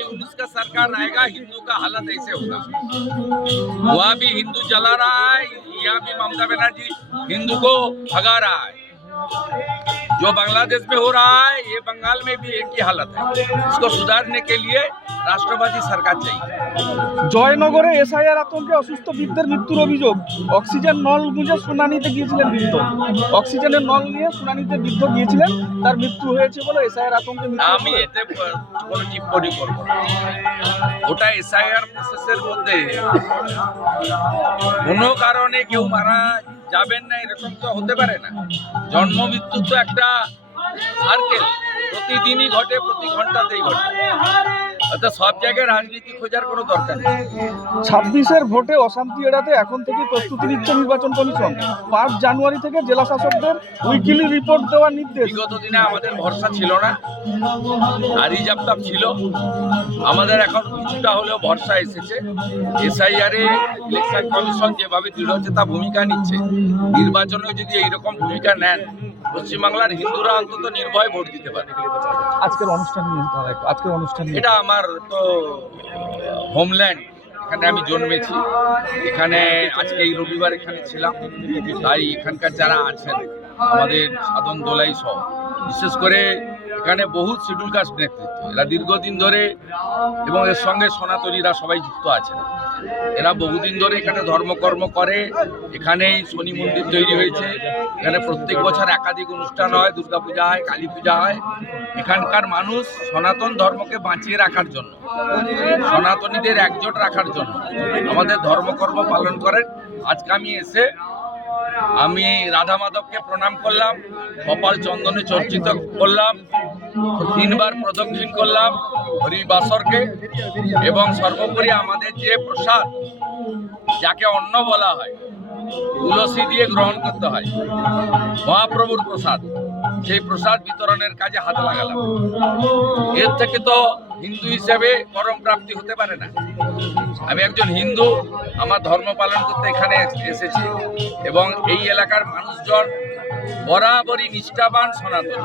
2019 का सरकार आएगा, हिंदू का हालत ऐसे होगा। वहाँ भी हिंदू जला रहा है, यहाँ भी ममता बनर्जी हिंदू को भगा रहा है। जो बांग्लादेश में हो रहा है, ये बंगाल में भी एक ही हालत है। इसको सुधारने के लिए রাষ্ট্রবাদী সরকার চাই। জয়নগরে এসআইআর আতঙ্কে অসুস্থ বৃদ্ধের মৃত্যুর অভিযোগ। অক্সিজেন নল গুঁজে শুনানিতে গিয়েছিলেন বৃদ্ধ। অক্সিজেনের নল নিয়ে শুনানিতে বৃদ্ধ গিয়েছিলেন, তার মৃত্যু হয়েছে বলে এসআইআর আতঙ্কে আমি এতে কোনো টিপ্পণী করব না। ওটা এসআইআর প্রসেসের মধ্যে কোনো কারণে কেউ মারা যাবেন না এরকম তো হতে পারে না। জন্ম মৃত্যু তো একটা সার্কেল, প্রতিদিনই ঘটে, প্রতি ঘন্টাতেই ঘটে। অর্থাৎ সব জায়গায় রাজনীতি খোঁজার কোনো দরকার নেই। 26-এর ভোটে অশান্তি এড়াতে এখন থেকে প্রস্তুতি নিচ্ছে নির্বাচন কমিশন। 5 জানুয়ারি থেকে জেলা শাসকদের উইকলি রিপোর্ট দেওয়ার নির্দেশ। বিগত দিনে আমাদের ভরসা ছিল না, আরিজাপ্তাপ ছিল। আমাদের এখন কিছুটা হলেও ভরসা এসেছে। এসআইআরে ইলেকশন কমিশন যেভাবে দৃঢ়চেতা ভূমিকা নিচ্ছে, নির্বাচনে যদি এইরকম ভূমিকা নেন, পশ্চিমবাংলার হিন্দুরা অন্তত নির্ভয়ে ভোট দিতে পারে। আজকের অনুষ্ঠান নিয়ে আজকের অনুষ্ঠান এটা আমার তো হোমল্যান্ড, এখানে আমি জন্মেছি, এখানে আজকে এই রবিবার এখানে ছিলাম। তাই এখানকার যারা আছেন আমাদের সাধন দোলাই সহ, বিশেষ করে এখানে বহু শিডিউল কাস্ট নেতৃত্ব, এরা দীর্ঘদিন ধরে, এবং এর সঙ্গে সনাতনীরা সবাই যুক্ত আছেন। এরা বহুদিন ধরে এখানে ধর্মকর্ম করে। এখানেই শনি মন্দির তৈরি হয়েছে, এখানে প্রত্যেক বছর একাধিক অনুষ্ঠান হয়, দুর্গাপূজা হয়, কালী পূজা হয়। এখানকার মানুষ সনাতন ধর্মকে বাঁচিয়ে রাখার জন্য, সনাতনীদের একজোট রাখার জন্য আমাদের ধর্মকর্ম পালন করেন। আজকে আমি এসে আমি রাধা মাধবকে প্রণাম করলাম, কপাল চন্দনে চর্চিত করলাম, 3 বার প্রদক্ষিণ করলাম হরিবাসরকে, এবং সর্বোপরি আমাদের যে প্রসাদ, যাকে অন্ন বলা হয়, তুলসী দিয়ে গ্রহণ করতে হয়, মহাপ্রভুর প্রসাদ, সেই প্রসাদ বিতরণের কাজে হাত লাগালাম। এর থেকে তো হিন্দু হিসেবে পরম প্রাপ্তি হতে পারে না। আমি একজন হিন্দু, আমার ধর্ম পালন করতে এখানে এসেছি, এবং এই এলাকার মানুষজন বরাবরই নিষ্ঠাবান সনাতন।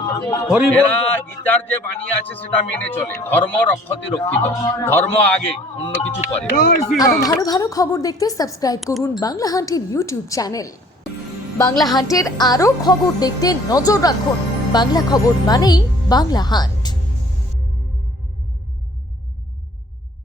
এরা গীতার যে বাণী আছে সেটা মেনে চলে। ধর্ম রক্ষতি রক্ষিত, ধর্ম আগে, অন্য কিছু করে। আরো ভালো ভালো খবর দেখতে সাবস্ক্রাইব করুন বাংলা হান্টের ইউটিউব চ্যানেল। বাংলা হান্টের আরো খবর দেখতে নজর রাখুন। বাংলা খবর মানেই বাংলা হান্ট।